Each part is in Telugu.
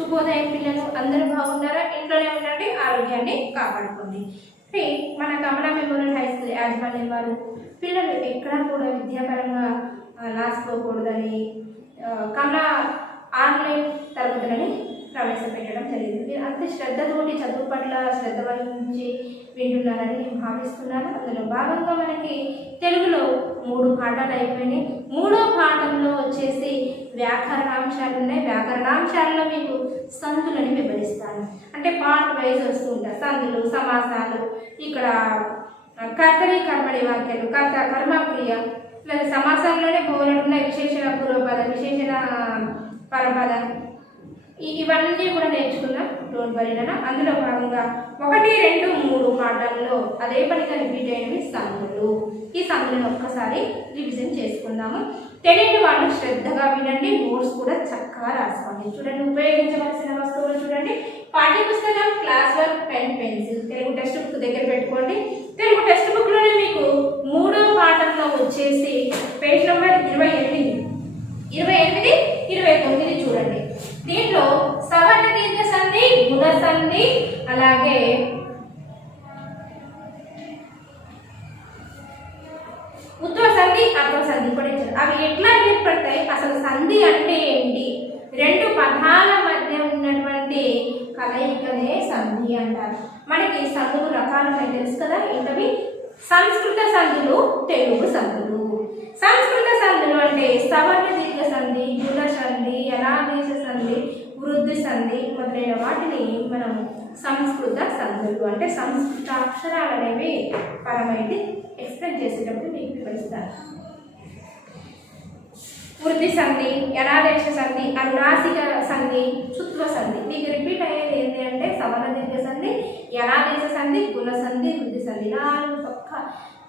శుభోదయం పిల్లలు, అందరూ బాగున్నారా? ఇంట్లోనే ఉండండి, ఆరోగ్యాన్ని కాపాడుకోండి. మన కమలా మెమోరియల్ హై స్కూల్ యాజమాన్యం వారు పిల్లలు ఎక్కడా కూడా విద్యాపరంగా నాసుకోకూడదని కమలా ఆన్లైన్ తరగతులని ప్రవేశపెట్టడం జరిగింది. మీరు అంత శ్రద్ధతోటి చదువు పట్ల శ్రద్ధ వహించి వింటున్నారని నేను భావిస్తున్నాను. అందులో భాగంగా మనకి తెలుగులో 3 పాఠాలు అయిపోయినాయి. 3వ పాఠంలో వచ్చేసి వ్యాకరణాంశాలు ఉన్నాయి. వ్యాకరణాంశాలలో మీకు సందులని వివరిస్తాను. అంటే పార్ట్ వైజ్ వస్తూ ఉంటాయి సందులు, సమాసాలు. ఇక్కడ కర్తరి కర్మడి వాక్యాలు, కర్త కర్మక్రియ, లేదా సమాసాల్లోనే బోలెడున్నాయి. విశేషణ పూర్వపద, విశేషణ పరపద, ఇవన్నీ కూడా నేర్చుకుందాం. డోంట్ వరీ నాన్న. అందులో భాగంగా 1, 2, 3 పాఠాల్లో అదే పనిగా రిపీట్ అయినవి సందులు. ఈ సందులను ఒక్కసారి రివిజన్ చేసుకుందాము. తెలియని వాళ్ళు శ్రద్ధగా వినండి, నోట్స్ కూడా చక్కగా రాసుకోండి. చూడండి, ఉపయోగించవలసిన వస్తువులు చూడండి. పాఠ్యపుస్తకం, class work, pen, pencil. Telugu text book దగ్గర పెట్టుకోండి. తెలుగు టెక్స్ట్ బుక్లోనే మీకు 3వ పాఠంలో వచ్చేసి పేజ్ నెంబర్ 28, 28, 29 చూడండి. దీంట్లో సవర్ణ దీర్ఘ సంధి, గుణ సంధి, అలాగే ఉత్వ సంధి, అత్వ సంధి కూడా ఇచ్చారు. అవి ఎట్లా ఏర్పడతాయి, అసలు సంధి అంటే ఏంటి, 2 పదాల మధ్య ఉన్నటువంటి కలయికనే సంధి అంటారు. మనకి సంధులు రకాలు తెలుసు కదా, ఏంటవి? సంస్కృత సంధులు, తెలుగు సంధులు. సంస్కృత సంధులు అంటే సవర్ణ దీర్ఘ సంధి, గుణ సంధి, అనాదేశ సంధి, వృద్ధి సంధి మొదలైన వాటిని మనం సంస్కృత సంధులు అంటే సంస్కృత అక్షరాలు అనేవి పరమైతే ఎక్స్ప్లెయిన్ చేసేటప్పుడు మీకు వివరిస్తారు. వృద్ధి సంధి, యనాదేశ సంధి, అనునాసిక సంధి, చుత్వ సంధి. మీకు రిపీట్ అయ్యేది ఏంటి అంటే సవర్ణ దీర్ఘ సంధి, యనాదేశ సంధి, గుణ సంధి, వృద్ధి సంధి. 4 పక్క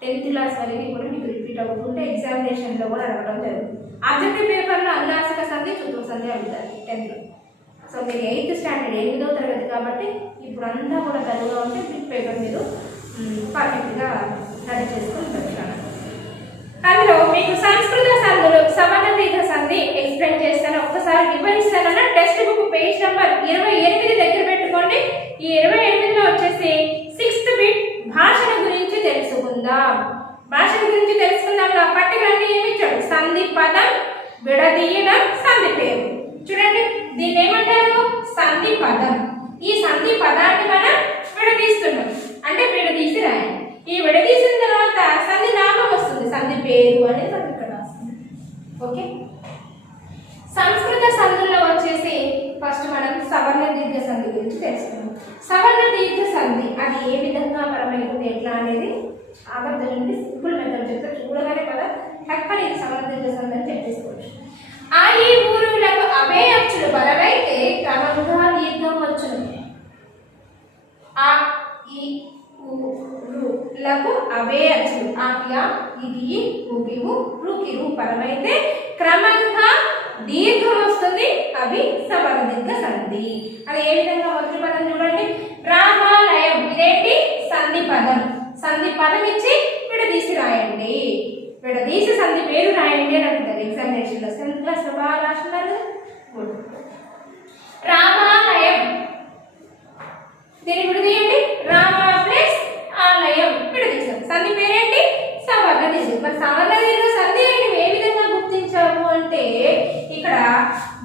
10th క్లాస్ వరకు కూడా మీకు రిపీట్ అవుతుంటే ఎగ్జామినేషన్లో కూడా అడగడం జరుగుతుంది. ఆబ్జెక్టివ్ పేపర్లో అనునాసిక సంధి, చుత్వ సంధి అడుగుతారు 10th. సో మీరు 8th స్టాండర్డ్ 8వ తరగతి కాబట్టి ఇప్పుడు అంతా కూడా తెలుగుగా ఉంటే బిట్ పేపర్ మీరు పర్ఫెక్ట్గా రెడీ చేసుకొని వచ్చాను. అందులో మీకు సంస్కృత సంధులు, సవర్ణ దీర్ఘ సంధి ఎక్స్ప్లెయిన్ చేస్తాను, ఒక్కసారి వివరిస్తానన్న. టెక్స్ట్ బుక్ పేజ్ నెంబర్ 28 దగ్గర పెట్టుకోండి. ఈ 28లో వచ్చేసి 6th బిట్ భాషల గురించి తెలుసుకుందాం. భాషల గురించి తెలుసుకుందాం. పట్టికలన్నీ ఏమి ఇచ్చాడు? సంధి పదం, విడదీయడం, సంధి పేరు. చూడండి, దీన్ని ఏమంటారు? సంధి పదం. ఈ సంధి పదాన్ని మనం విడదీస్తున్నాం అంటే విడదీసి రాయండి. ఈ విడదీసిన తర్వాత సంధి నామం వస్తుంది, సంధి పేరు అనేది మనం ఇక్కడ రాస్తుంది. ఓకే, సంస్కృత సంధుల్లో వచ్చేసి ఫస్ట్ మనం సవర్ణ దీర్ఘ సంధి గురించి తెలుసుకున్నాం. సవర్ణ దీర్ఘ సంధి అది ఏ విధంగా పరమైతుంది, ఎట్లా అనేది ఆవర్తనండి సింపుల్ మెథడ్ చెప్తే చూడగానే కదా టక్కని సవర్ణ దీర్ఘ సంధి అని చెప్పేసుకోవచ్చు. ఆ ఈ ఊరులకు అవే అచ్చులు బలమైతే క్రమంగా దీర్ఘం వచ్చును. ఆ ఈ ఊరులకు అవే అచ్చులు ఆ యా ఇది ఊగివు రుకివు పరమైతే క్రమంగా దీర్ఘం వస్తుంది, అవి సవర్ణ దీర్ఘ సంధి. అది ఏ విధంగా? మొదటి పదం చూడండి, రామాలయం. ఇదేంటి? సంధి పదం. సంధి పదం ఇచ్చి విడదీసి రాయండి. విడదీసి సంధి పేరు రాయండి అని అంటారు ఎగ్జామినేషన్లో. 7th క్లాస్ బాగా రాస్తున్నారు. రామాలయం, దీన్ని విడదీయండి. రామ ప్లస్ ఆలయం విడదీసాం. సంధి పేరేంటి? సవర్ణ దీర్ఘ. మరి సవర్ణ దీర్ఘ సంధి అంటే ఏ విధంగా గుర్తించాము అంటే ఇక్కడ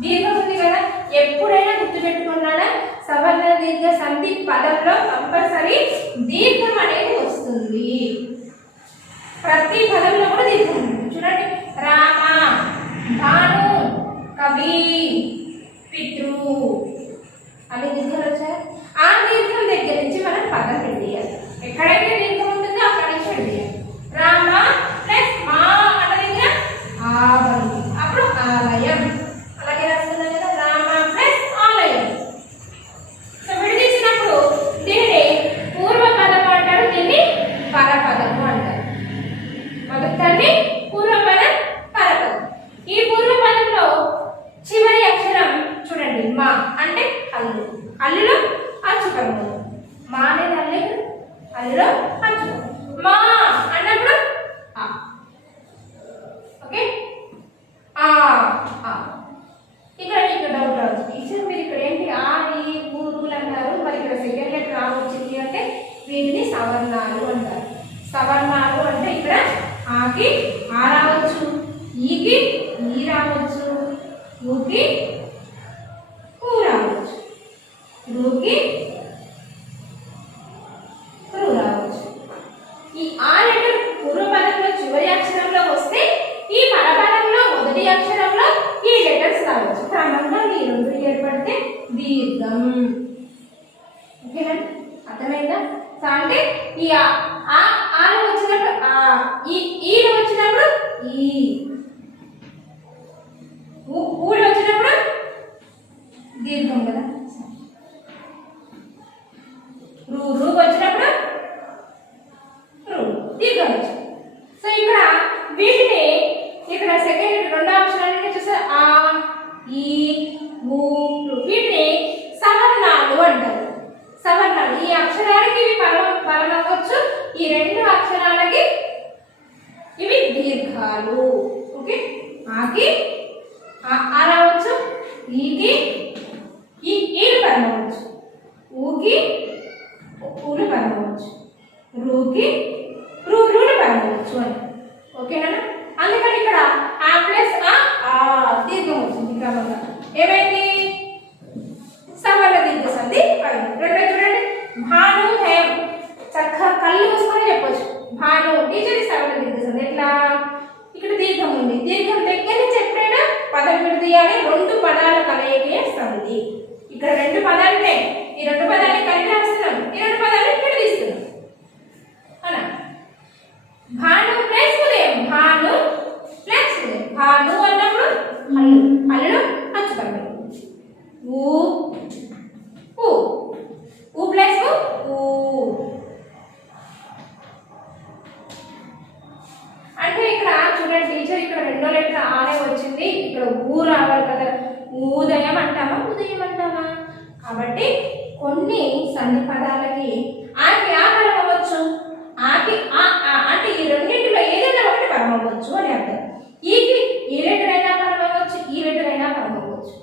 దీర్ఘం ఉంది కదా, ఎప్పుడైనా గుర్తుపెట్టుకున్నాడా? సవర్ణ దీర్ఘ సంధి పదంలో కంపల్సరీ దీర్ఘం అనేది వస్తుంది. ప్రతి పదంలో కూడా దీర్ఘం ఉంటుంది. చూడండి, రామ, భాను, కవి, పితృ అన్ని దీర్ఘాలు వచ్చాయి. ఆ దీర్ఘం దగ్గర నుంచి మనం పదం పెట్టేయాలి. ఎక్కడైతే దీర్ఘం ఉంటుందో అక్కడి నుంచి పెట్టేయాలి. రామ ప్లస్ మా అన్న దగ్గర ఆవలి, అప్పుడు ఆలయం. అలాగే రాసుకున్నాం కదా, రామ ప్లస్ ఆలయం. సో విడదీసినప్పుడు దీనిని పూర్వపదము అంటారు, దీన్ని పరపదము అంటారు. మొదటి పూర్వపదం, పరపదం. ఈ పూర్వపదంలో చివరి అక్షరం చూడండి, మా అంటే అల్లు. అల్లులో అచ్చుకము. మా అనేది అల్లే, అల్లులో అచ్చుకము. మా అన్నప్పుడు ఆ. ఓకే, ఆ ఇక్కడ మీకు డౌట్ రావచ్చు, టీచర్ మీరు ఇక్కడ ఏంటి ఆ ఆకి ఆ రావచ్చు, ఈకి ఈ రావచ్చు, ఊకి ఊ రావచ్చు, రూకి రు రావచ్చు. ఈ ఆ లెటర్ పూర్వపదంలో చివరి అక్షరంలో వస్తే ఈ పరపదంలో మొదటి అక్షరంలో ఈ లెటర్స్ రావచ్చు. క్రమంగా ఈ రెండు ఏర్పడితే దీర్ఘం. ఓకేనా, అర్థమైందా? అంటే ఈ ఆలు వచ్చినప్పుడు ఈలు వచ్చినప్పుడు ఈ, ఊలు వచ్చినప్పుడు దీర్ఘం కదా. రూ వచ్చినప్పుడు రూ దీర్ఘం వచ్చింది. సో ఇక్కడ వీటిని ఇక్కడ సెకండ్ రెండో అక్షరాన్ని చూస్తే ఆ ఈ ఊ వీటిని సవర్ణాలు అంటారు. సవర్ణాలు ఈ అక్షరాలకి ఇవి పరం అవ్వచ్చు, ఈ రెండు అక్షరాలకి ఇవి దీర్ఘాలు. ఓకే, ఆకి ఆ రావచ్చు, ఈకి ఈలు పరం అవ్వచ్చు, ఊకి ఊలు పరం అవ్వచ్చు, రూకి రూలు పరం అవ్వచ్చు అని. ఓకేనా? అందుకని ఇక్కడ ఆ ప్లస్ ఆ దీర్ఘం వచ్చింది. క్రమంగా ఏమైంది? సవర్ణ దీర్ఘ సంధి అయింది. రెండో చూడండి, భాను హేం. చక్కగా కళ్ళు మూసుకొని చెప్పొచ్చు భాను. టీచర్ సవర్ణ దీర్ఘ సంధి. ఎట్లా? ఇక్కడ దీర్ఘం ఉంది, దీర్ఘం దగ్గర నుంచి ఎప్పుడైనా పదం విడదీయాలి. రెండు పదాల కలయికే సంధి. ఇక్కడ రెండు పదాలు ఉన్నాయి, ఈ రెండు పదాన్ని కలిపి రాస్తున్నాం, ఈ రెండు పదాన్ని విడదీస్తున్నాం. అవునా? భాను ప్లస్ ఉదయం, భాను ప్లస్ ఉదయం. భాను అన్నప్పుడు హల్లు, హల్లు అచ్చుకల్లు. ఊ ఊ ఊ ప్లస్ ఊ. అంటే ఇక్కడ చూడండి టీచర్, ఇక్కడ రెండో లెటర్ ఆనే వచ్చింది, ఇక్కడ ఊ రావాలి కదా. ఉదయం అంటామా ఉదయం అంటామా? కాబట్టి కొన్ని సంధి పదాలకి ఆకి ఆ పరం అవ్వచ్చు, ఆకి అంటే ఈ రెండింటిలో ఏదైనా ఒకటి పరం అవ్వచ్చు అని అర్థం. ఈకి ఈ లెటర్ అయినా పరం అవ్వచ్చు, ఈ లెటర్ అయినా పరం అవ్వచ్చు.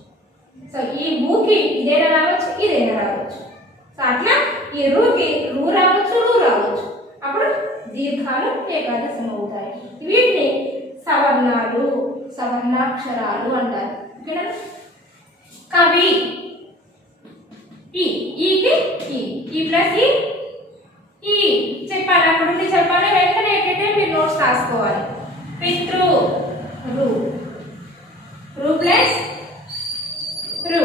సో ఈ ఊకి ఇదైనా రావచ్చు, ఇదైనా రావచ్చు. సో అట్లా ఈ రూకి రూ రావచ్చు, రూ రావచ్చు. అప్పుడు దీర్ఘాలు ఏకాదశం అవుతాయి. వీటిని సవర్ణాలు, సవర్ణాక్షరాలు అంటారు. ఓకేనా? కవి ఈకి ఈ ప్లస్ ఈ చెప్పాలి, అక్కడ నుండి చెప్పాలి, వెంటనే ఏంటంటే మీరు నోట్స్ రాసుకోవాలి. పితృ రు, రు ప్లస్ రు,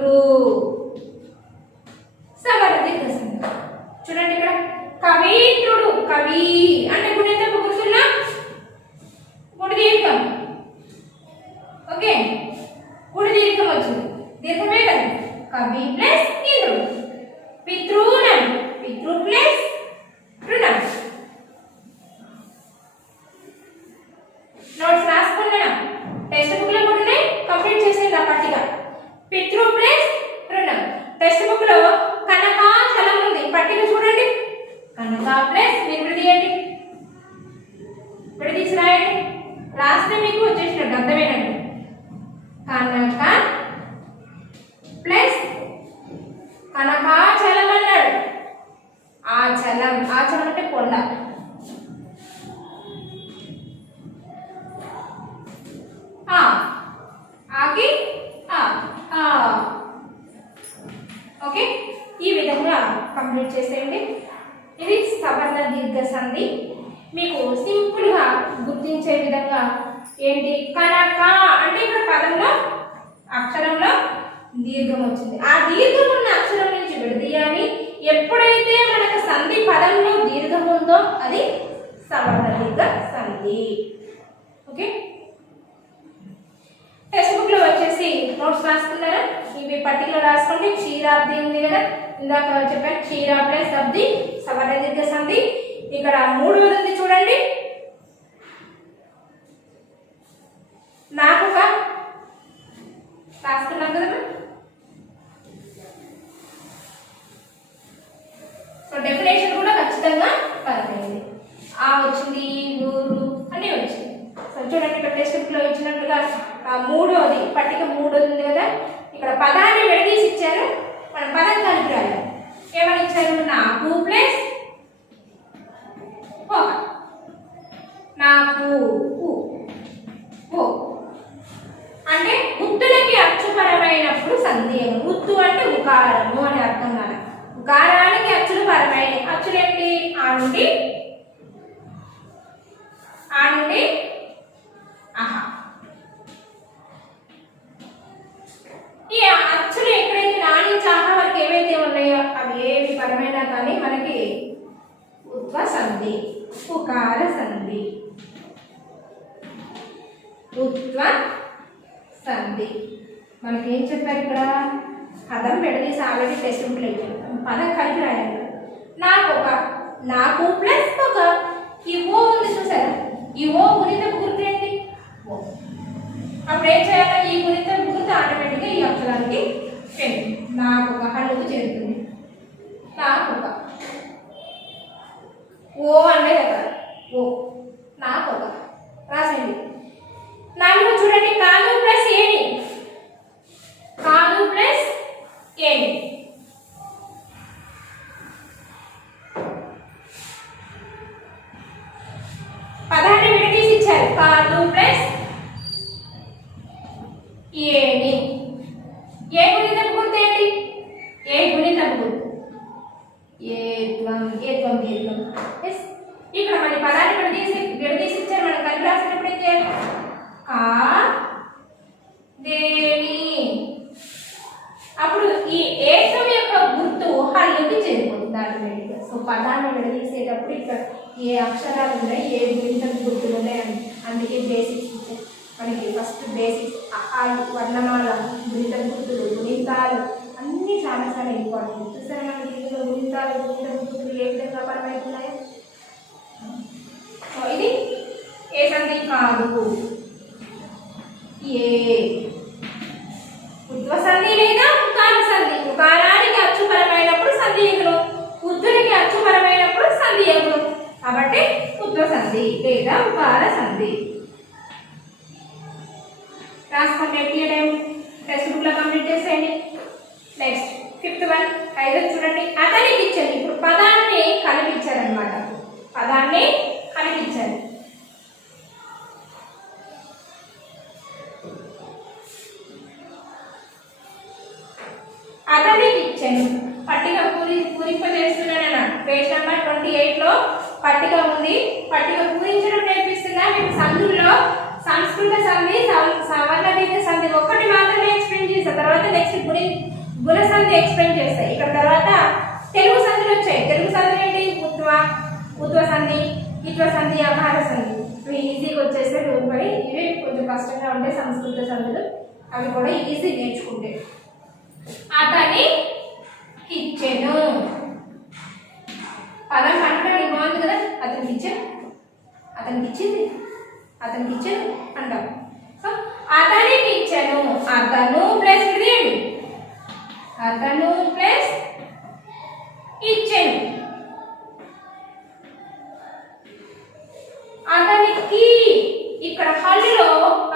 రు సవర్ణ దీర్ఘ సంధి. చూడండి ఇక్కడ కవీంద్రుడు, కవి అంటే గుణింతపు గుర్తున్నా గుడి దీర్ఘం. ఓకే, గుడి దీర్ఘం వచ్చింది, దీర్ఘమే కదా. కవి ప్లస్ ఇంద్రుడు. పితృనం, పితృ ప్లస్ రుణం. నోట్స్ రాసుకున్నా, టెక్స్ట్ బుక్ లో కూడా ఉన్నాయి, కంప్లీట్ చేసేయండి ఆ పట్టిక. పితృ ప్లస్ రుణం. టెక్స్ట్ బుక్ లో కనకాచలం ఉంది, పట్టిక చూడండి. కనక ప్లస్ మీరు విడదీయండి, విడదీసి రాయండి. రాస్తే మీకు వచ్చేసినట్టు అర్థమేనండి. కనక ప్లస్ కనకాచలం అన్నాడు. ఆచలం, ఆచలం అంటే కొండ. ఆకి ఓకే, ఈ విధంగా కంప్లీట్ చేసేయండి. ఇది సవర్ణ దీర్ఘ సంధి. మీకు సింపుల్ గా గుర్తించే విధంగా ఏంటి, కనక అంటే ఇక్కడ పదంలో అక్షరంలో దీర్ఘం వచ్చింది, ఆ దీర్ఘం ఉన్న అక్షరం నుంచి విడదీయాలి. ఎప్పుడైతే మనకు సంధి పదంలో దీర్ఘం ఉందో అది సవర్ణ దీర్ఘ సంధి. ఓకే, టెక్స్ట్ బుక్ లో వచ్చేసి నోట్స్ రాసుకున్నారా? ఇవి పట్టికలో రాసుకోండి. క్షీరాబ్ది ఉంది కదా, ఇందాక చెప్పాను, క్షీర ప్లస్ అబ్ది సవర్ణ దీర్ఘ సంధి. ఇక్కడ మూడవది ఉంది చూడండి, నాకు రాసుకున్నాం కదా. సో డెఫినేషన్ కూడా ఖచ్చితంగా పరమైంది. ఆ వచ్చింది, ఊరు అన్నీ వచ్చింది. సో చూడండి ఇక్కడ టెక్స్ట్ బుక్ లో ఇచ్చినట్లుగా మూడోది పట్టిక మూడోది ఉంది కదా, ఇక్కడ పదాన్ని విడదీసి ఇచ్చారు, మనం పదం కలిపి రాయాలి. ఏమని ఇచ్చారు? నాకు ప్లస్ ఒక, నాకు నాకు అంటే ఉత్తులకి అచ్చుపరమైనప్పుడు సంధి. ఉత్తు అంటే ఉకారము అని అర్థం కదా. ఉకారానికి అచ్చులు పరమైన అచ్చులు ఏంటి? ఆ నుండి ఆహా. ఈ అచ్చులు ఎక్కడైతే నా నుంచి ఆహా వరకు ఏవైతే ఉన్నాయో అవి ఏవి పరమైనా కానీ మనకి ఉత్వ సంధి, ఉకార సంధి, ఉత్వ సంధి. మనకి ఏం చెప్పారు ఇక్కడ? పదం విడదీసి ఆల్రెడీ టెస్ట్ పదం కలిపి రాయాలి. నాకు ప్లస్ ఒక ఈ ఓ ఉంది చూసారా? ఈ ఓ గుణితపు గుర్తు ఏంటి? ఓ. అప్పుడు ఏం చేయాలి? ఈ గుణితపు గుర్తు ఆటోమేటిక్గా ఈ అక్షరానికి చేరుతుంది. నాకు ఒక హల్లుకు చేరుతుంది. నాకు ఒక ఓ అంటే కదా ఓ. నాకు ఒక రాసేయండి. నాలుగు చూడండి. కాదు ప్లస్ ఏడి, కాదు ప్లస్ ఏడి. పదాన్ని విడదీసి ఇచ్చారు. కాదు ప్లస్ ఏడి. ఏ గుణితపు గుర్తు ఏంటి? ఏ గుణితపు గుర్తు ఏత్వం. ఇక్కడ మన పదాన్ని విడదీసి ఇచ్చారు. మనం కలిపి రాసినప్పుడు ఏం చేయాలి? కా దేని. అప్పుడు ఈ ఏకం యొక్క గుర్తు హల్లుకి చేరిపోతుంది ఆటోమేటిక్గా. సో పదాన్ని విడదీసేటప్పుడు ఇక్కడ ఏ అక్షరాలు ఉన్నాయి, ఏ గుణితపు గుర్తులు ఉన్నాయి అందుకే బేసిక్స్ ఇచ్చారు మనకి. ఫస్ట్ బేసిక్స్ వర్ణమాల, గుణితపు గుర్తులు, గుణితాలు అన్నీ చాలా చాలా ఇంపార్టెంట్. చూసారా మనకి ఇందులో గుణితాలు, గుణితపు గుర్తులు ఏ విధంగా పరమవుతున్నాయో. సో ఇది ఏ సంధి కాదు. ఏ ఉత్వ సంధి లేదా ఉకార సంధి. ఉకారానికి అచ్చుపరమైనప్పుడు సంధి ఎగులు, ఉత్తునికి అచ్చుపరమైనప్పుడు సంధి ఎగులు. కాబట్టి ఉత్వ సంధి లేదా ఉకార సంధి. రాసుకోండి. టైం టెక్స్ట్ బుక్ లో కంప్లీట్ చేసేయండి. Next 5th one. 5th చూడండి. అతనికి ఇచ్చారు. ఇప్పుడు పదాన్ని కలిపించారనమాట. పదాన్ని కలిపించారు. అతనికి ఇచ్చాను. పట్టిక పూరింప చేస్తున్నాను. పేజ్ నెంబర్ 28లో పట్టిక ఉంది. పట్టిక పూరించడం నేర్పిస్తున్నా. మీకు సంధుల్లో సంస్కృత సంధి, సవర్ణ సంధి ఒక్కటి మాత్రమే ఎక్స్ప్లెయిన్ చేస్తాను. తర్వాత నెక్స్ట్ గుణ సంధి ఎక్స్ప్లెయిన్ చేస్తాయి. ఇక్కడ తర్వాత తెలుగు సంధులు వచ్చాయి. తెలుగు సంధులు ఏంటి? ఉత్వ సంధి, ఇత్వ సంధి, అకార సంధి. ఇవి ఈజీగా వచ్చేస్తే డోంట్. ఇవి కొంచెం కష్టంగా ఉంటాయి సంస్కృత సంధులు. అవి కూడా ఈజీ నేర్చుకుంటే. అతని ఇచ్చెను. పదం అంటాడు బాగుంది కదా. అతనికి ఇచ్చాను, అతనికి ఇచ్చింది, అతనికి ఇచ్చాను అంటాం. సో అతనికి ఇచ్చాను. అతను ప్లస్ తీయండి. అతను ప్లస్ ఇచ్చాను. అతనికి ఇక్కడ హల్లులో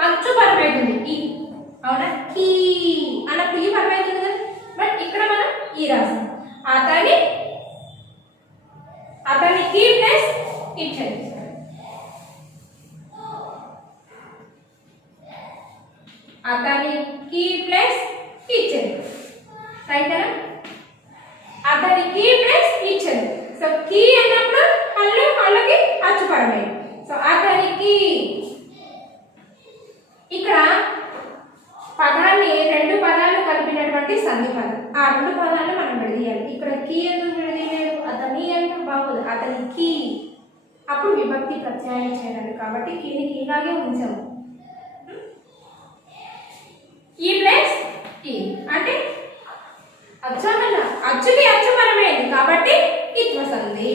అచ్చు పరమైతుంది. ఈ అవునా? కీ అన్నప్పుడు ఈ పరమైతుంది కదా. బట్ ఇక్కడ మనం ఈ రాస్తాం. అతనికి ప్లస్ ఇచ్చాను. అతనికి ప్లస్ ఇచ్చాను. రైటా? అతనికి ప్లస్ ఇచ్చాను. సో కీ అన్నప్పుడు హల్లుకి అచ్చుపరమైంది. సో అతనికి ఇక్కడ పదాన్ని రెండు పదాలు కలిపినటువంటి సంధి పదం. ఆ రెండు పదాలను మనం విడదీయాలి. ఇక్కడ కీ ఎందుకు విడదీయలేదు? అతని అంటే బాగోదు. అతనికి అప్పుడు విభక్తి ప్రత్యయం చేయాలి. కాబట్టి కీని కీలాగే ఉంచాము. ఈ ప్లస్ ఈ అంటే అచ్చుకి అచ్చుపరమైంది కాబట్టి ఇత్వ సంధి.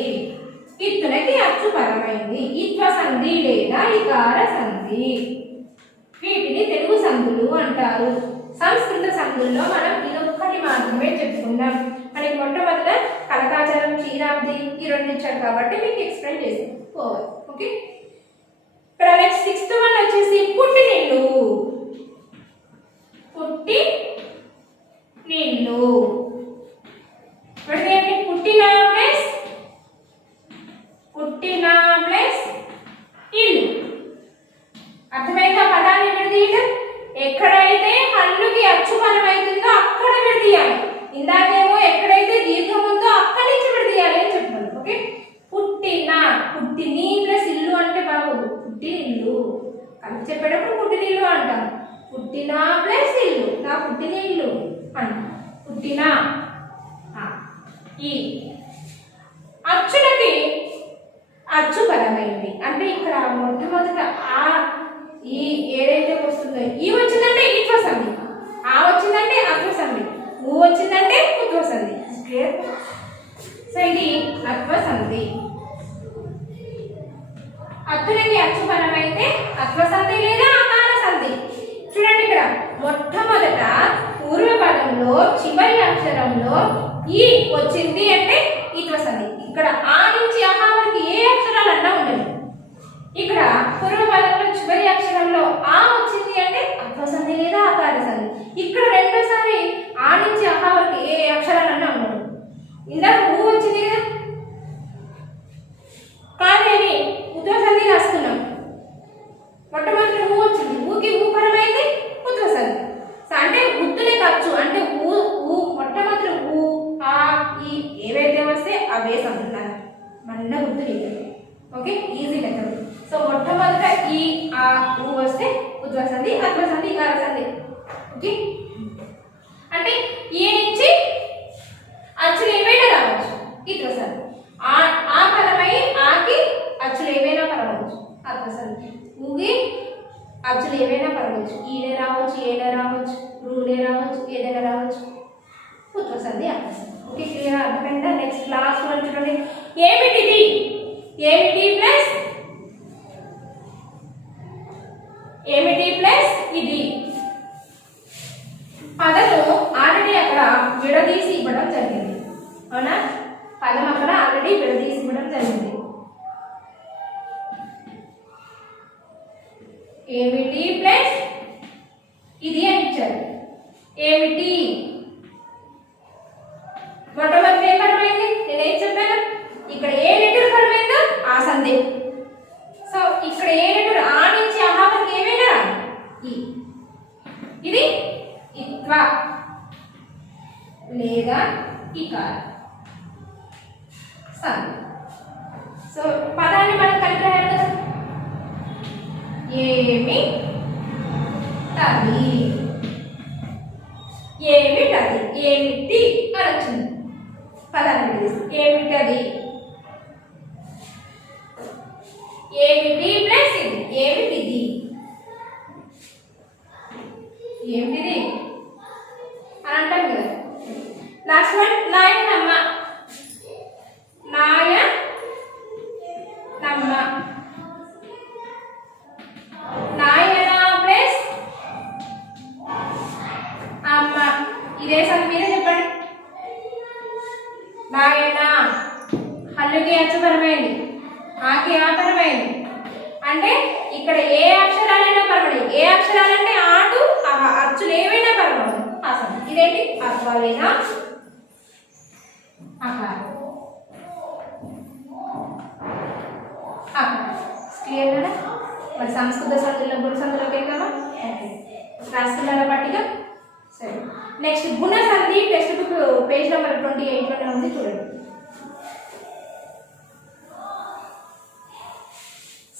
ఇత్తులకి అచ్చుపరమైంది ఇత్వ సంధి లేదా ఇకార సంధి. వీటిని తెలుగు సంధులు అంటారు. సంస్కృత సంధుల్లో మనం ఇదొక్కటి మాత్రమే చెప్పుకున్నాం. మనకి మొట్టమొదట కనకాచలం, క్షీరాబ్ది ఈ రెండు ఇచ్చారు కాబట్టి మీకు ఎక్స్ప్లెయిన్ చేసాం. ఓకే. ఇక్కడ నెక్స్ట్ 6th వన్ వచ్చేసి పుట్టినిల్లు. పుట్టి నిల్లు. పుట్టిన ప్లస్ ఇల్లు. చెప్పేటప్పుడు పుట్టినిల్లు అంటాం. పుట్టిన ప్లస్ ఇల్లు, నా పుట్టినిల్లు అంటాం. పుట్టిన ఈ అచ్చులకి అచ్చుపరమైనవి అంటే ఇక్కడ మొట్టమొదట ఆ ఈ ఏదైతే వస్తుందో ఈ వచ్చిందంటే ఇట్వ సంధి, ఆ వచ్చిందంటే అత్వ సంధి, ఊ వచ్చిందంటే ఉత్వ సంధి. క్లియర్? సో ఇది అత్వ సంధి. అత్తులకి అచ్చుపరమైతే అత్వ సంధి లేదా అకార సంధి. చూడండి ఇక్కడ మొట్టమొదట పూర్వపదంలో చివరి అక్షరంలో ఈ వచ్చింది అంటే ఇత్వ సంధి. ఇక్కడ ఆ నుంచి అహా వరకు ఏ అక్షరాలన్నా ఉండదు. ఇక్కడ పూర్వపదంలో చివరి అక్షరంలో ఆ వచ్చింది అంటే అత్వ సంధి లేదా అకార సంధి. ఇక్కడ రెండోసారి ఆ నుంచి అహా వరకు ఏ అక్షరాలన్నా ఉండదు. ఇందాక ఊ వచ్చింది కదా, కానీ ఉత్వ సంధి రాసుకున్నాం. మొట్టమొదటి ఊ వచ్చింది, ఊకి ఊ పరమైంది ఉత్వ సంధి. అంటే ఉత్తులే ఖర్చు అంటే ఊ ఊ మొట్టమొదటి ఊ ఆ ఈ ఏవైతే వస్తే అవే సంతున్నారు మన్న గుర్తు. Okay, easy method. సో మొట్టమొదట ఈ ఆ ఊ వస్తే ఉత్వ సంధి, అత్వ సంధి, ఇకార సంధి. ఓకే, అంటే ఈ నుంచి అచ్చులు ఏవైనా రావచ్చు ఇత్వ సంధి. ఆ పరమై ఆకి అచ్చులు ఏవైనా పరవచ్చు అత్వ సంధి. ఊగి అచ్చులు ఏవైనా పరవచ్చు, ఈనే రావచ్చు, ఏనే రావచ్చు, రూనే రావచ్చు, ఏదైనా రావచ్చు, ఉత్వ సంధి, అత్వ సంధి. Okay, clear? అర్థమైందా? నెక్స్ట్ లాస్ట్ వన్ చూడండి. ఏమిటిది? ఏమిటి ప్లస్ ఏమిటి ప్లస్ ఇది. పదము ఆల్రెడీ అక్కడ విడదీసి ఇవ్వడం జరిగింది. అవునా? పదం అక్కడ ఆల్రెడీ విడదీసి ఇవ్వడం జరిగింది. ఏమిటి ప్లస్ ఇది అని ఇచ్చారు. ఏమిటి మొట్టమొదటి ఏం పరమైంది? నేనేం చెప్పాను? ఇక్కడ ఏ లెటర్ పరమైందో ఆ సంధి. సో ఇక్కడ ఏ లెటర్ ఆ నుంచి అహా వరకు ఏమైనా ఈ. ఇది ఇత్వ లేదా ఇకార సంధి. సో పదాన్ని మనం కలిపి రాయాలి కదా. ఏమి తది, ఏమిటది, ఏమిటి అని వచ్చింది. పదాన్ని విడదీసి ఏమిటది, ఏమిటి ప్లస్ ఇది, ఏమిటిది, ఏమిటిది అని అంటాం కదా. లాస్ట్ వన్ నాయనమ్మ. నాయనమ్మ, నాయన ప్లస్ అమ్మ. ఇదే సంధి మీరే చెప్పండి. నాయన హల్లుకి అచ్చుపరమైంది, ఆకి ఆపరమైంది. అంటే ఇక్కడ ఏ అక్షరాలైనా పరమడి. ఏ అక్షరాలంటే ఆటు అచ్చులు ఏవైనా పరమడు ఆ సంధి. ఇదేంటి? అత్వాలైనా అకారం. క్లియర్ కదా? మరి సంస్కృత సంధుల్లో గుణ సంధులోకి వెళ్దామా? రాసుకున్నారా పట్టిక? సరే, నెక్స్ట్ గుణ సంధి టెక్స్ట్ బుక్ పేజ్ నెంబర్ 28లోనే ఉంది, చూడండి.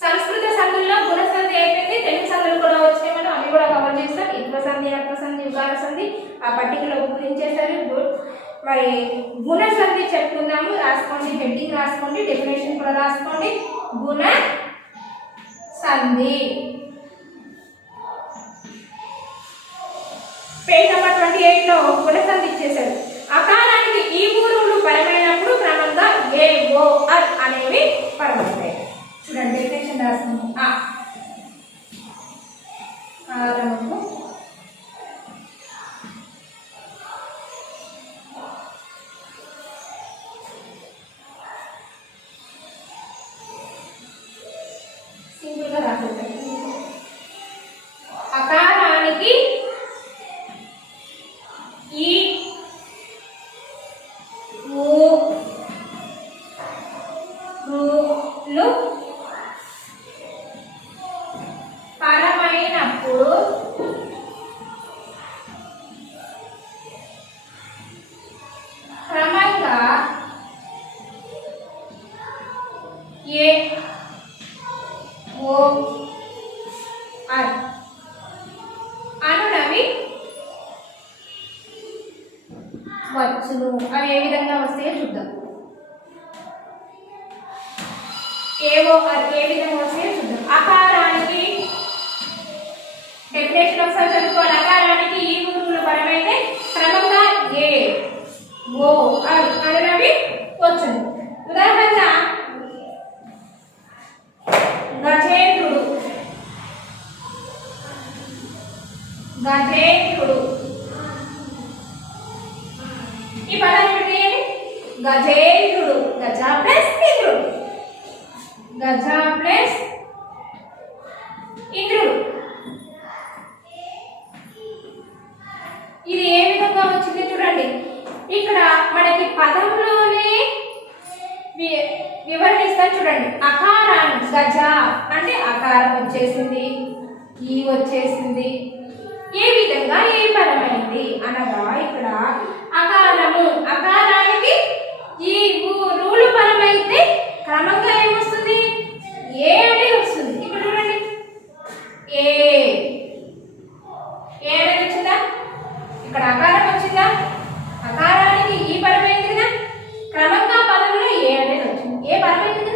సంస్కృత సంధుల్లో గుణ సంధి అయిపోయింది. తెలుగు సంధులు కూడా వచ్చాయి, మనం అవి కూడా కవర్ చేస్తాం. ఇత్వ సంధి, అత్వ సంధి, ఉకార సంధి ఆ పట్టికలో గురించేసారు. మరి గుణ సంధి చెప్పుకుందాము. రాసుకోండి, హెడ్డింగ్ రాసుకోండి, డెఫినేషన్ కూడా రాసుకోండి. గుణ సంధి పేజ్ నెంబర్ 28లో గుణ సంధి ఇచ్చేసారు. అకారానికి ఈ ఊరులు పరమైనప్పుడు క్రమంగా ఏ ఓ అర్ అనేవి పరమవుతాయి. చూడండి, డెఫినేషన్ రాస్తుంది. ఆరము సింపుల్గా రాస్తుంది. అకారానికి ఈ ఊ పరమైనప్పుడు క్రమంగా ఏ ఓ అనునవి వచ్చును. అవి ఏ విధంగా వస్తాయో చూద్దాం. ఏ విధంగా వస్తాయో చూద్దాం. అకారానికి డెఫినేషన్ ఒకసారి చదువుకోవాలి. అకారానికి ఈ గురువుల పరమైతే క్రమంగా ఏ ఓ అనునవి వచ్చును. ఉదాహరణ గజేంద్రుడు, గజేంద్రుడు. ఈ పదాన్ని విడదీయండి. గజేంద్రుడు, గజ ప్లస్ ఇంద్రుడు, గజ ప్లస్ ఇంద్రుడు. ఇది ఏ విధంగా వచ్చింది చూడండి. ఇక్కడ మనకి పదంలోనే వివరణిస్తాను చూడండి. అకారాన్ని గజ అంటే అకారం వచ్చేసింది, ఈ వచ్చేసింది. ఏ విధంగా ఏ పరమైంది అనగా ఇక్కడ అకారము, అకారానికి ఈ రూలు పరమైతే క్రమంగా ఏమొస్తుంది? ఏ అనేది వస్తుంది. ఇక్కడ చూడండి, ఏ అనేది వచ్చిందా? ఇక్కడ అకారం వచ్చిందా? అకారానికి ఈ పరమైంది కదా, క్రమంగా పదంలో ఏ అనేది వచ్చింది. ఏ పరమైంది కదా.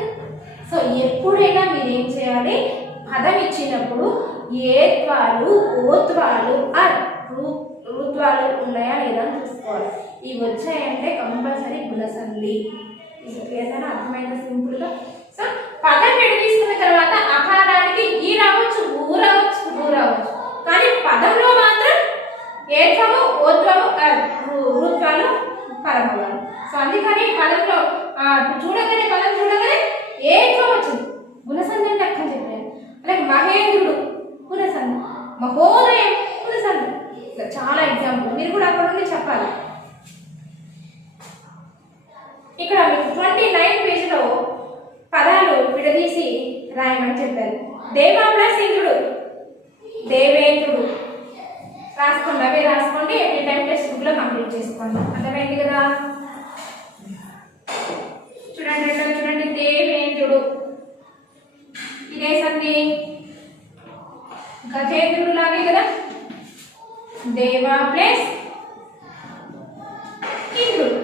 సో ఎప్పుడైనా మీరు ఏం చేయాలి? పదం ఇచ్చినప్పుడు ఏత్వాలు, ఓత్వాలు, రుత్వాలు ఉన్నాయా లేదా అని చూసుకోవాలి. ఇవి వచ్చాయంటే కంపల్సరీ గుణసంధి. ఏదైనా అర్థమైందా సింపుల్గా? సో పదం విడదీసుకున్న తర్వాత అకారానికి ఈ రావచ్చు, ఊ రావచ్చు, రు రావచ్చు. కానీ పదంలో మాత్రం ఏత్వము, ఓత్వము, రుత్వాలు పరమవాలు. సో అందుకని పదంలో చూడగానే పదం చూడగానే ఏత్వం వచ్చింది. గుణసంధి అంటే అక్కడ చెప్పాను. అలాగే మహేంద్రుడు గుణసంధి, మహోదయం గుణసంధి. ఇట్లా చాలా ఎగ్జాంపుల్ మీరు కూడా అక్కడ నుండి చెప్పాలి. ఇక్కడ మీకు 29 పేజీలో పదాలు విడదీసి రాయమని చెప్పారు. దేవా ప్లస్ ఇంద్రుడు, దేవేంద్రుడు. రాసుకోండి, అవే రాసుకోండి. ఎన్ని టైం టెక్స్ట్ బుక్లో కంప్లీట్ చేసుకోండి. అర్థమైంది కదా? చూడండి రెండో చూడండి, దేవేంద్రుడు. ఇదే సంధి గజేంద్రుడు లాగే కదా. దేవా ప్లస్ ఇంద్రుడు.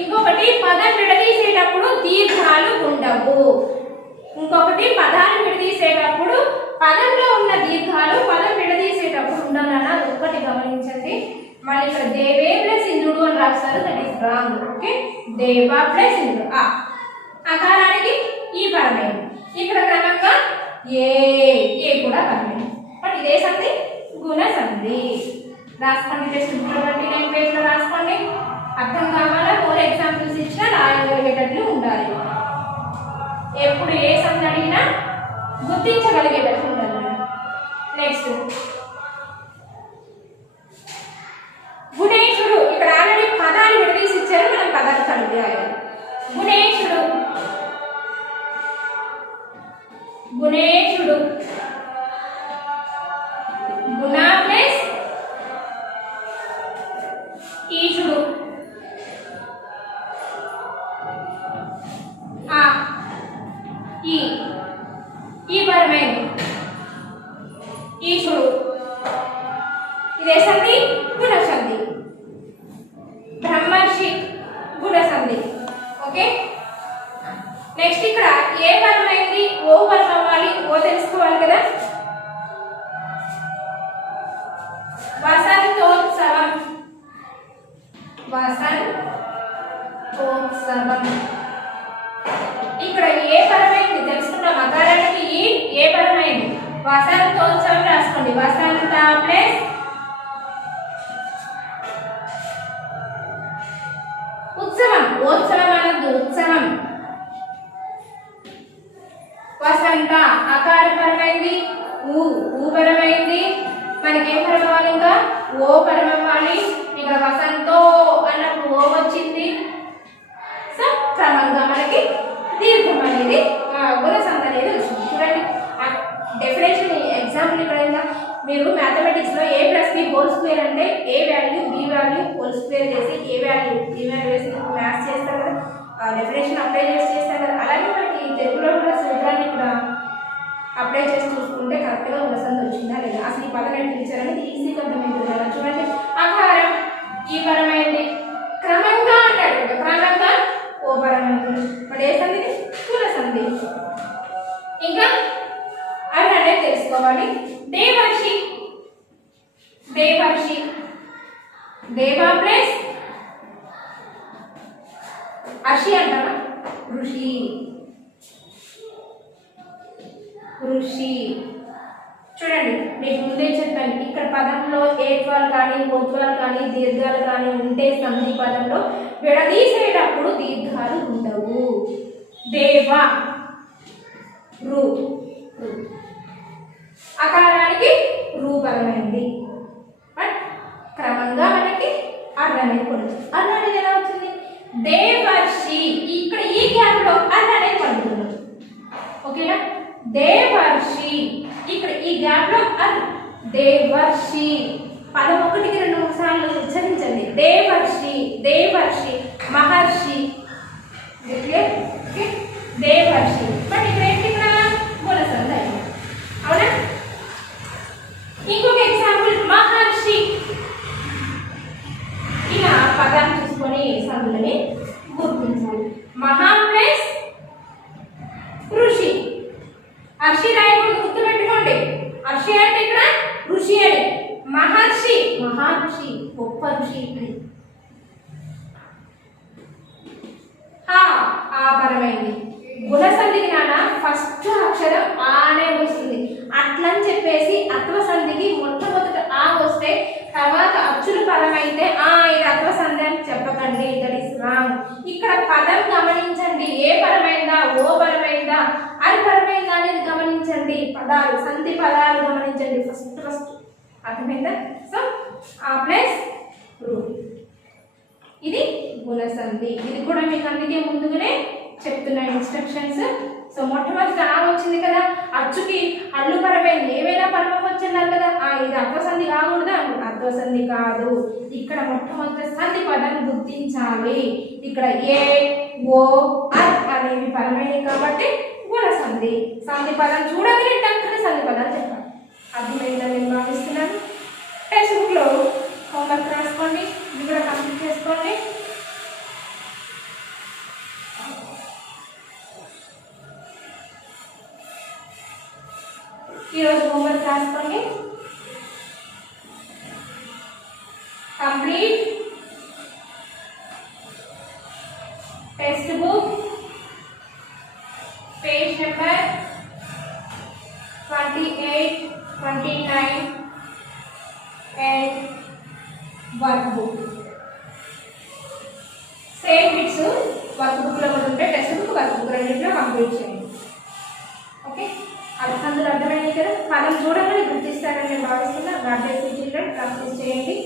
ఇంకొకటి పదం విడదీసేటప్పుడు దీర్ఘాలు ఉండవు. ఇంకొకటి పదాలు విడదీసేటప్పుడు పదంలో ఉన్న దీర్ఘాలు పదం విడదీసేటప్పుడు ఉండాలన్నా ఒక్కటి గమనించండి. మళ్ళీ ఇక్కడ దేవే ప్లస్ ఇంద్రుడు అని రాస్తారు, దట్ ఈస్ రాంగ్. ఓకే, దేవా ప్లస్ ఇంద్రుడు. అకారానికి ఈ పరమైంది. ఇక్కడ క్రమంగా ఏ కూడా పరమైంది. బట్ ఇదే సంధి గుణ సంధి. రాసుకోండి, టెక్స్ట్ బుక్ 29 పేజ్లో రాసుకోండి. అర్థం కావాలా? మోర్ ఎగ్జాంపుల్స్ ఇచ్చినా రాయగలిగేటట్లు ఉండాలి. ఎప్పుడు ఏ సంధి అడిగినా గుర్తించగలిగేటట్లు ఉండాలి. నెక్స్ట్ గుణేశుడు. ఇక్కడ ఆల్రెడీ పదాలు విడదీసి ఇచ్చారు, మనం పదాలు కలిపి గుణేశుడు, గుణేశుడు. గుణ ప్లస్ ఈశుడు. ఈ పరమైంది ఈశుడు. ఇదే సంధి గుణసంధి. బ్రహ్మర్షి గుణసంధి. ఓకే, నెక్స్ట్ ఇక్కడ ఏ పరమైంది, ఓ పరం అవ్వాలి. ఓ తెలుసుకోవాలి కదా. వసంతోత్సవం, వసంతోత్సవం. ఇక్కడ ఏ పరమైంది తెలుసుకున్నాం. అకారానికి ఏ పరమైంది. వసంతోత్సవం రాసుకోండి. వసంత ప్లస్ ఉత్సవం. ఓత్సవం అనద్దు, ఉత్సవం. వసంత అకార పరమైంది, ఊ పరమైంది. మనకి ఏం పరం అవ్వాలి? ఇంకా ఓ పరం అవ్వాలి. ఇక్కడ వసంతో అన్నప్పుడు ఓ వచ్చింది. సో క్రమంగా మనకి దీర్ఘం అనేది గుణసంధి అనేది వచ్చింది. చూడండి డెఫినేషన్ ఎగ్జాంపుల్ ఇక్కడ మీరు మ్యాథమెటిక్స్లో A plus B whole square అంటే A value B value whole square చేసి ఏ వాల్యూ బి వాల్యూ వేసి మ్యాథ్స్ చేస్తారు కదా, డెఫినేషన్ అప్లై చేస్తారు కదా. అలాగే మనకి తెలుగులో కూడా సూత్రాలు కరెక్ట్గా గుణసంధి వచ్చిందా లేదా, అసలు ఈ పదం ఎట్లా ఇచ్చారనేది ఈజీగా అర్థమవుతుంది కదా. చూడండి, ఆకారం ఈ పరమైంది, క్రమంగా అంటాడు, క్రమంగా ఓ పరమైంది, మరి ఏ సంధి? గుణసంధి. ఇంకా అర్ర అనేది తెలుసుకోవాలి. దేవర్షి, దేవర్షి, దేవ ప్లస్ అర్షి అంటారా, ఋషి, ఋషి. చూడండి, మీకు ముందే చెప్పాను, ఇక్కడ పదంలో ఏత్వాలు కానీ ఓత్వాలు కానీ దీర్ఘాలు కానీ ఉంటే సంధి పదంలో విడదీసేటప్పుడు దీర్ఘాలు ఉండవు. దేవ రు, అకారానికి రూపరమైంది, బట్ క్రమంగా మనకి అర్ర అనేది పడుతుంది. అర్ర అనేది ఎలా వచ్చింది? దేవర్షి, ఇక్కడ ఈ గ్యాప్ లో అర్ర అనేది పడుతుంది. ఓకేనా? దేవర్షి, ఇక్కడ ఈ గ్యాప్ లో అర్ర, దేవర్షి. పదం ఒకటికి 2 సార్లు ఉచ్చరించండి. దేవర్షి, దేవర్షి, మహర్షి, దేవర్షి. బట్ ఇక్కడ ఏంటి? ఇక్కడ గుణసంధి అయింది, అవునా? ఇంకొక ఎగ్జాంపుల్, మహర్షి. ఇలా పదాన్ని చూసుకొని సందులని గుర్తించాలి. మహా ప్లస్ ఋషి, హర్షి రాయకూడదు, గుర్తుపెట్టుకోండి. హర్షి అంటే ఇక్కడ ఋషి అని, మహర్షి మహర్షి గొప్ప ఋషి. పరమైంది. గుణసంధికి నాన్న ఫస్ట్ అక్షరం ఆనే వస్తుంది. అట్లని చెప్పేసి అత్వ సంధికి మొట్టమొదట ఆ వస్తే తర్వాత అచ్చులు పరమైతే ఇది అత్వ సంధి అని చెప్పకండి, దట్ ఇస్ రాంగ్. ఇక్కడ పదం గమనించండి, ఏ పరమైందా, ఓ పరమైందా, అది పరమైందా అనేది గమనించండి. పదాలు, సంధి పదాలు గమనించండి ఫస్ట్. అర్థమైందా? సో ఆ ప్లస్ రూ, ఇది గుణసంధి. ఇది కూడా మీకు అందుకే ముందుగానే చెప్తున్నా ఇన్స్ట్రక్షన్స్. సో మొట్టమొదటి ఆ వచ్చింది కదా, అచ్చుకి అల్లు పరమైంది, ఏమైనా పరమం వచ్చిందారు కదా, ఇది అత్వసంధి కాకూడదా? అత్వసంధి కాదు. ఇక్కడ మొట్టమొదటి సంధి పదాన్ని గుర్తించాలి. ఇక్కడ ఏ, ఓ, అర్ అనేవి పరమైనవి కాబట్టి గుణసంధి. సంధి పదం చూడగానే టక్కన సంధి పదాలు చెప్పాలి. అర్థమైందని నేను భావిస్తున్నాను. టెక్స్ట్ బుక్లో హోంవర్క్ రాసుకోండి, ఇది కూడా కంప్లీట్ చేసుకోండి. ఈరోజు హోంవర్క్ రాసుకోండి. Complete text book page number 28, 29 and work book. Same bits work బుక్లో కూడా ఉంటే టెక్స్ట్ బుక్, వర్క్ బుక్ రెండింటిలో కంప్లీట్ చేయండి. ఓకే, అందులో అర్థమైంది కదా. పదం చూడగానే గుర్తిస్తారని నేను భావిస్తున్నా. God bless you children, practice చేయండి.